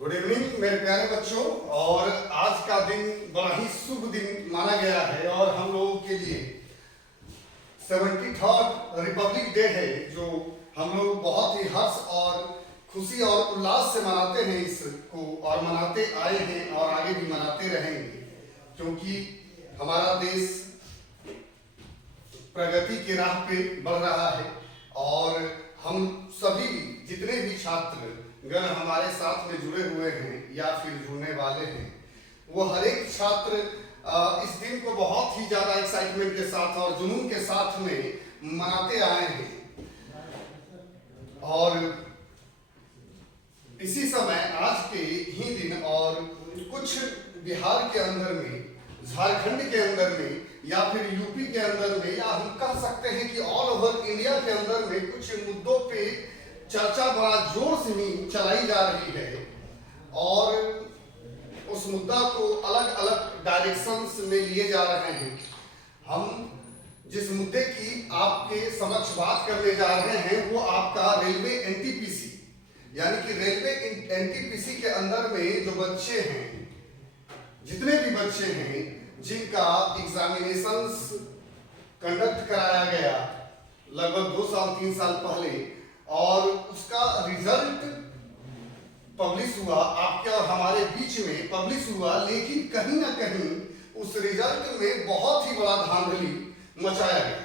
Good evening मेरे प्यारे बच्चों। और आज का दिन बड़ा ही शुभ दिन माना गया है और हम लोगों के लिए 73rd रिपब्लिक डे है, जो हम लोग बहुत ही हर्ष और खुशी और उल्लास से मनाते हैं इसको, और मनाते आए हैं और आगे भी मनाते रहेंगे, क्योंकि हमारा देश प्रगति के राह पे बढ़ रहा है। और हम सभी जितने भी छात्र गण हमारे साथ में जुड़े हुए हैं या फिर जुड़ने वाले हैं, वो हर एक छात्र इस दिन को बहुत ही ज्यादा एक्साइटमेंट के साथ और जुनून के साथ में मनाते आए हैं। और इसी समय आज के ही दिन और कुछ बिहार के अंदर में, झारखंड के अंदर में या फिर यूपी के अंदर में, या हम कह सकते हैं कि ऑल ओवर इंडिया के अंदर में कुछ मुद्दों पे चर्चा बड़ा जोर से ही चलाई जा रही है, और उस मुद्दा को अलग अलग डायरेक्शंस में लिए जा रहे हैं। हम जिस मुद्दे की आपके समक्ष बात करने जा रहे हैं वो आपका रेलवे एनटीपीसी, यानी कि रेलवे एनटीपीसी के अंदर में जो बच्चे हैं, जितने भी बच्चे हैं जिनका एग्जामिनेशंस कंडक्ट कराया गया लगभग 2 साल 3 साल पहले, और उसका रिजल्ट पब्लिश हुआ, आपके और हमारे बीच में पब्लिश हुआ, लेकिन कहीं ना कहीं उस रिजल्ट में बहुत ही बड़ा धांधली मचाया गया।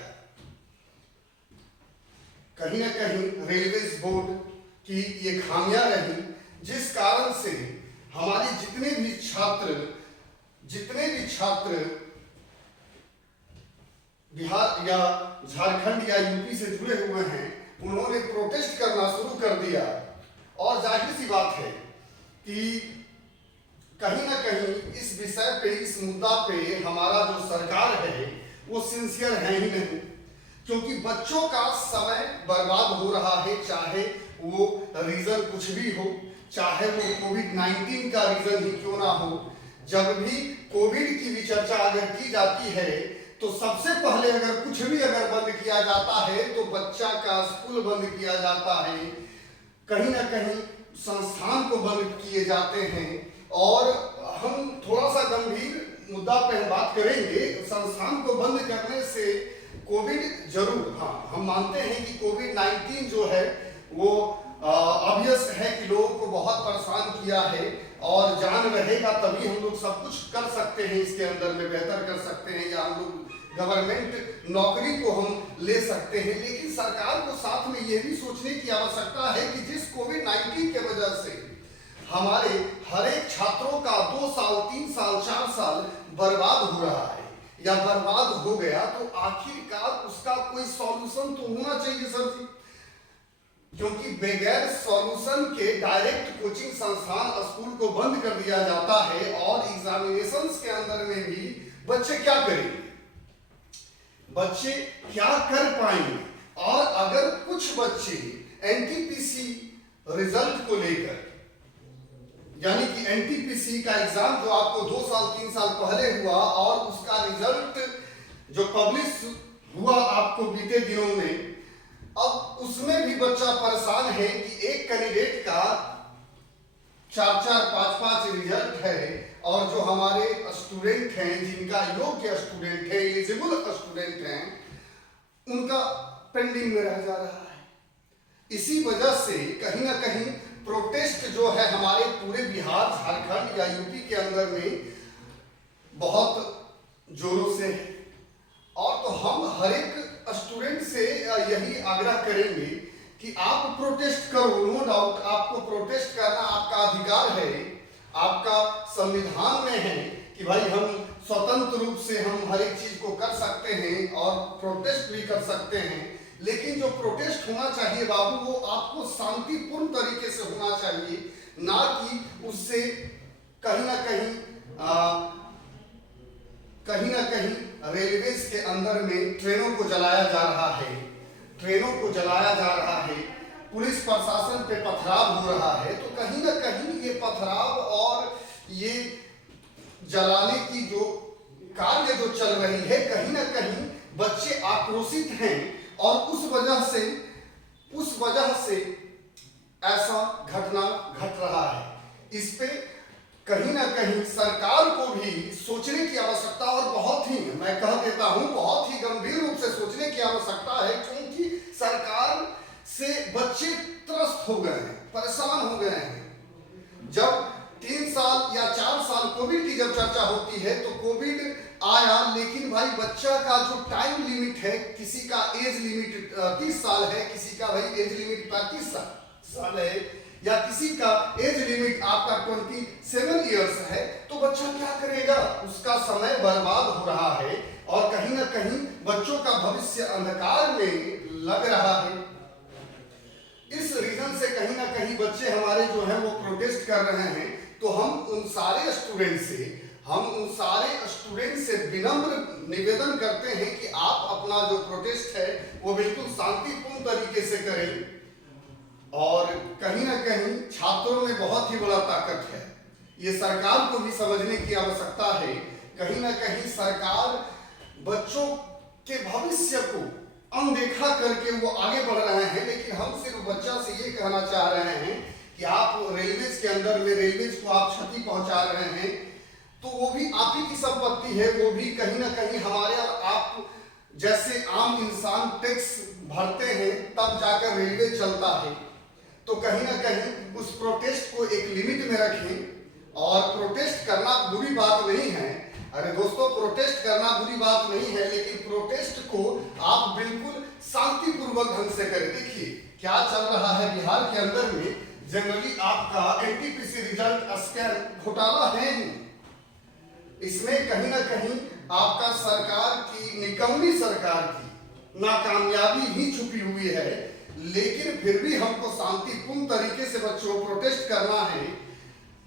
कहीं ना कहीं रेलवे बोर्ड की ये खामियां रही, जिस कारण से हमारे जितने भी छात्र बिहार या झारखंड या यूपी से जुड़े हुए हैं, उन्होंने प्रोटेस्ट करना शुरू कर दिया। और जाहिर सी बात है कि कहीं ना कहीं इस विषय पे, इस मुद्दा पे हमारा जो सरकार है वो सिंसियर है ही नहीं, क्योंकि बच्चों का समय बर्बाद हो रहा है, चाहे वो रीजन कुछ भी हो, चाहे वो कोविड-19 का रीजन ही क्यों ना हो। जब भी कोविड की भी चर्चा अगर की जाती है तो सबसे पहले अगर कुछ भी अगर बंद किया जाता है तो बच्चा का स्कूल बंद किया जाता है, कहीं ना कहीं संस्थान को बंद किए जाते हैं। और हम थोड़ा सा गंभीर मुद्दा पर बात करेंगे। संस्थान को बंद करने से कोविड जरूर, हाँ हम मानते हैं कि कोविड-19 जो है वो ऑब्वियस है कि लोगों को बहुत परेशान किया है, और जान रहेगा तभी हम लोग सब कुछ कर सकते हैं, इसके अंदर में बेहतर कर सकते हैं, या हम लोग गवर्नमेंट नौकरी को हम ले सकते हैं। लेकिन सरकार को साथ में यह भी सोचने की आवश्यकता है कि जिस कोविड-19 के वजह से हमारे हर एक छात्रों का 2 साल 3 साल 4 साल बर्बाद हो रहा है या बर्बाद हो गया, तो आखिरकार उसका कोई सॉल्यूशन तो होना चाहिए सर जी, क्योंकि बगैर सॉल्यूशन के डायरेक्ट कोचिंग संस्थान स्कूल को बंद कर दिया जाता है, और एग्जामिनेशंस के अंदर में भी बच्चे क्या करेंगे, बच्चे क्या कर पाएंगे। और अगर कुछ बच्चे एनटीपीसी रिजल्ट को लेकर, यानी कि एनटीपीसी का एग्जाम जो आपको 2 साल 3 साल पहले हुआ, और उसका रिजल्ट जो पब्लिश हुआ आपको बीते दिनों में, अब उसमें भी बच्चा परेशान है कि एक कैंडिडेट का 4-4 5-5 रिजल्ट है, और जो हमारे स्टूडेंट हैं, जिनका योग्य स्टूडेंट है, एलिजिबल स्टूडेंट हैं, उनका पेंडिंग में रह जा रहा है। इसी वजह से कहीं ना कहीं प्रोटेस्ट जो है हमारे पूरे बिहार, झारखंड या यूपी के अंदर में बहुत जोरों से है। और तो हम हर एक स्टूडेंट से यही आग्रह करेंगे कि आप प्रोटेस्ट करो, नो डाउट आपको प्रोटेस्ट करना आपका अधिकार है, आपका संविधान में है कि भाई हम स्वतंत्र रूप से हम हर एक चीज को कर सकते हैं और प्रोटेस्ट भी कर सकते हैं। लेकिन जो प्रोटेस्ट होना चाहिए बाबू, वो आपको शांतिपूर्ण तरीके से होना चाहिए, ना कि उससे कहीं ना कहीं रेलवेज के अंदर में ट्रेनों को जलाया जा रहा है, पुलिस प्रशासन पे पथराव हो रहा है। तो कहीं ना कहीं ये पथराव और ये जलाने की जो कार्य जो चल रही है, कहीं ना कहीं बच्चे आक्रोशित हैं, और उस वजह से ऐसा घटना घट रहा है। इस पे कहीं ना कहीं सरकार को भी सोचने की आवश्यकता, और बहुत ही, मैं कह देता हूं, बहुत ही गंभीर रूप से सोचने की आवश्यकता है, क्योंकि सरकार से बच्चे त्रस्त हो गए हैं, परेशान हो गए हैं। जब 3 साल या 4 साल कोविड की जब चर्चा होती है तो कोविड आया, लेकिन भाई बच्चा का जो टाइम लिमिट है, किसी का एज लिमिट 30 साल है, किसी का भाई एज लिमिट 35 साल है, या किसी का एज लिमिट आपका 27 इयर्स है, तो बच्चा क्या करेगा? उसका समय बर्बाद हो रहा है और कहीं ना कहीं बच्चों का भविष्य अंधकार में लग रहा है। इस रीजन से कहीं ना कहीं बच्चे हमारे जो हैं वो प्रोटेस्ट कर रहे हैं। तो हम उन सारे स्टूडेंट से विनम्र निवेदन करते हैं कि आप अपना जो प्रोटेस्ट है वो बिल्कुल शांतिपूर्ण तरीके से करें। और कहीं ना कहीं छात्रों में बहुत ही बड़ा ताकत है, ये सरकार को भी समझने की आवश्यकता है। कहीं ना कहीं सरकार बच्चों के भविष्य को अनदेखा करके वो आगे बढ़ रहे हैं, लेकिन हम सिर्फ बच्चा से ये कहना चाह रहे हैं कि आप रेलवेज के अंदर में रेलवेज को आप क्षति पहुंचा रहे हैं, तो वो भी आप ही की संपत्ति है, वो भी कहीं ना कहीं हमारे और आप जैसे आम इंसान टैक्स भरते हैं तब जाकर रेलवे चलता है। तो कहीं ना कहीं उस प्रोटेस्ट को एक लिमिट में रखें। और प्रोटेस्ट करना बुरी बात नहीं है, अरे दोस्तों, प्रोटेस्ट करना बुरी बात नहीं है, लेकिन प्रोटेस्ट को आप बिल्कुल शांतिपूर्वक ढंग से करें। देखिए क्या चल रहा है बिहार के अंदर में, जनरली आपका एनटीपीसी रिजल्ट स्कैम घोटाला है ही। इसमें कहीं ना कहीं आपका सरकार की, निकम्मी सरकार की नाकामयाबी भी छुपी हुई है, लेकिन फिर भी हमको शांतिपूर्ण तरीके से बच्चों प्रोटेस्ट करना है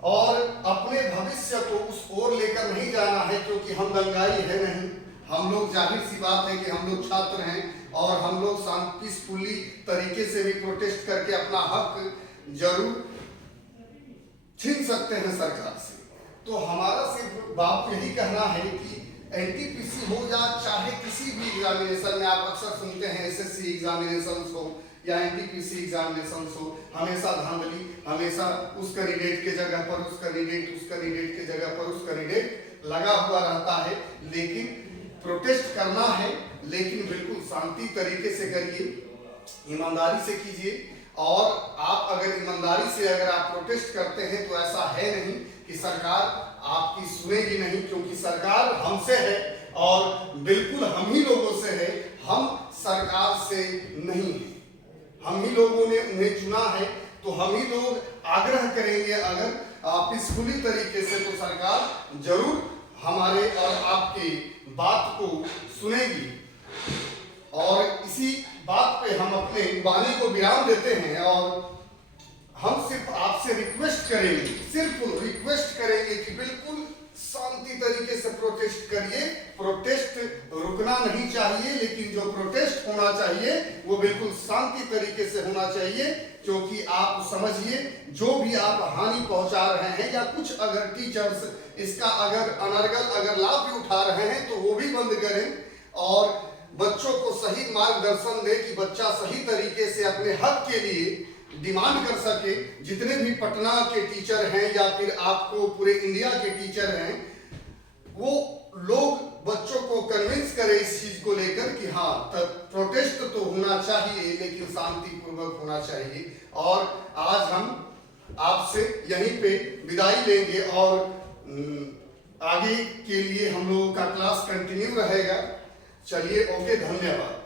और अपने भविष्य को उस ओर लेकर नहीं जाना है, क्योंकि हम दंगाई है नहीं। हम लोग, जाहिर सी बात है कि हम लोग छात्र हैं और हम लोग शांतिपूर्ण तरीके से भी प्रोटेस्ट करके अपना हक जरूर छीन सकते हैं सरकार से। तो हमारा सिर्फ बात यही कहना है कि एनटीपीसी हो या चाहे किसी भी एग्जामिनेशन में, आप अक्सर सुनते हैं एसएससी एग्जामिनेशन हो या एनटीपीसी एग्जामिनेशन हो, हमेशा धांधली, हमेशा उस कैंडिडेट के जगह पर उस कैंडिडेट, उस कैंडिडेट के जगह पर उस कैंडिडेट लगा हुआ रहता है। लेकिन प्रोटेस्ट करना है, लेकिन बिल्कुल शांति तरीके से करिए, ईमानदारी से कीजिए। और आप अगर ईमानदारी से अगर आप प्रोटेस्ट करते हैं तो ऐसा है नहीं कि सरकार आपकी सुनेगी नहीं, क्योंकि सरकार हमसे है और बिल्कुल हम ही लोगों से है, हम सरकार से नहीं है। हम ही लोगों ने उन्हें चुना है, तो हम ही लोग आग्रह करेंगे अगर पीसफुली तरीके से, तो सरकार जरूर हमारे और आपकी बात को सुनेगी। और इसी बात पे हम अपने वाणी को विराम देते हैं और हम सिर्फ आपसे रिक्वेस्ट करेंगे कि बिल्कुल शांति तरीके से प्रोटेस्ट करिए। प्रोटेस्ट रुकना नहीं चाहिए, लेकिन जो प्रोटेस्ट होना चाहिए वो बिल्कुल शांति तरीके से होना चाहिए, क्योंकि आप समझिए जो भी आप हानि पहुंचा रहे हैं या कुछ अगर टीचर्स इसका अगर अनर्गल अगर लाभ भी उठा रहे हैं तो वो भी बंद करें और बच्चों को सही मार्गदर्शन दें कि बच्चा सही तरीके से अपने हक के लिए डिमांड कर सके। जितने भी पटना के टीचर हैं या फिर आपको पूरे इंडिया के टीचर हैं, वो लोग बच्चों को कन्विंस करें इस चीज को लेकर कि हाँ, प्रोटेस्ट तो होना चाहिए, लेकिन शांतिपूर्वक होना चाहिए। और आज हम आपसे यहीं पे विदाई लेंगे और आगे के लिए हम लोगों का क्लास कंटिन्यू रहेगा। चलिए, ओके, धन्यवाद।